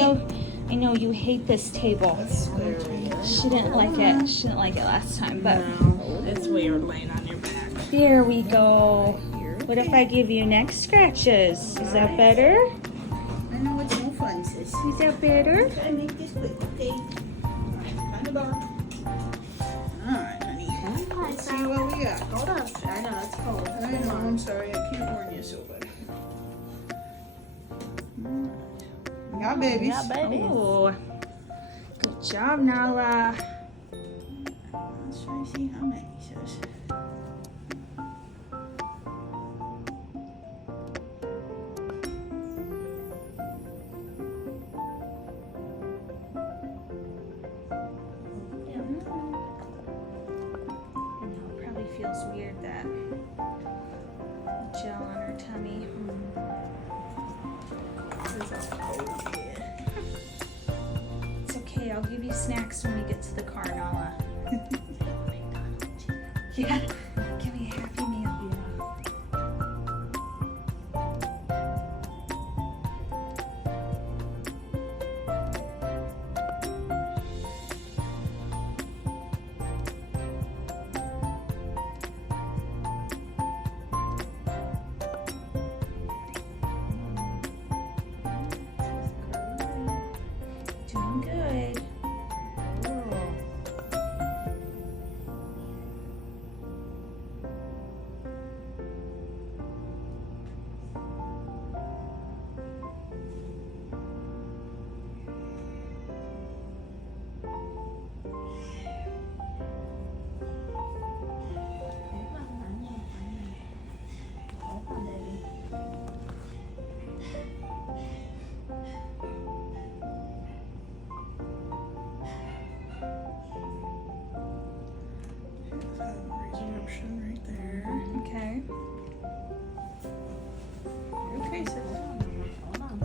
I know you hate this table. She didn't like it. She didn't like it last time, but No, it's weird laying on your back. there we go. What if I give you neck scratches? Is that better? I know it's no fun, sis. Is that better? Try to make this quick, okay? Kind of dark. Alright, honey. Let's see what we got. Hold on. I know, it's cold. I know, I'm sorry, I can't warn you so bad. We got babies. Yeah, baby. Oh, good job, Nala. Let's try to see how many, sis. It probably feels weird that gel on her tummy. It's okay, I'll give you snacks when we get to the car, Nala. Yeah, give me a Happy Meal. Doing good. Resorption right there. Okay. Okay, sis. Hold on.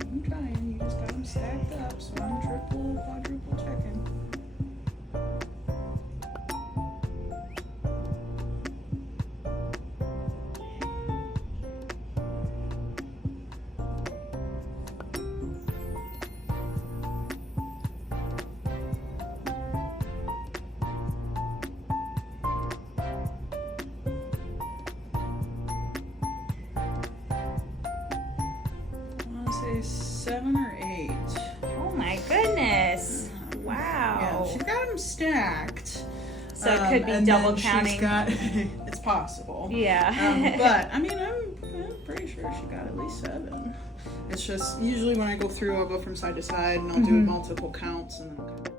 I'm trying. You just got them stacked up, so I'm triple, quadruple checking. I want to say 7 or 8. Oh my goodness. Yeah, Wow. she's got them stacked. So it could be and double then counting. She's got, it's possible. Yeah. But I mean, I'm pretty sure she got at least 7. It's just usually when I go through, I'll go from side to side and I'll do multiple counts and then.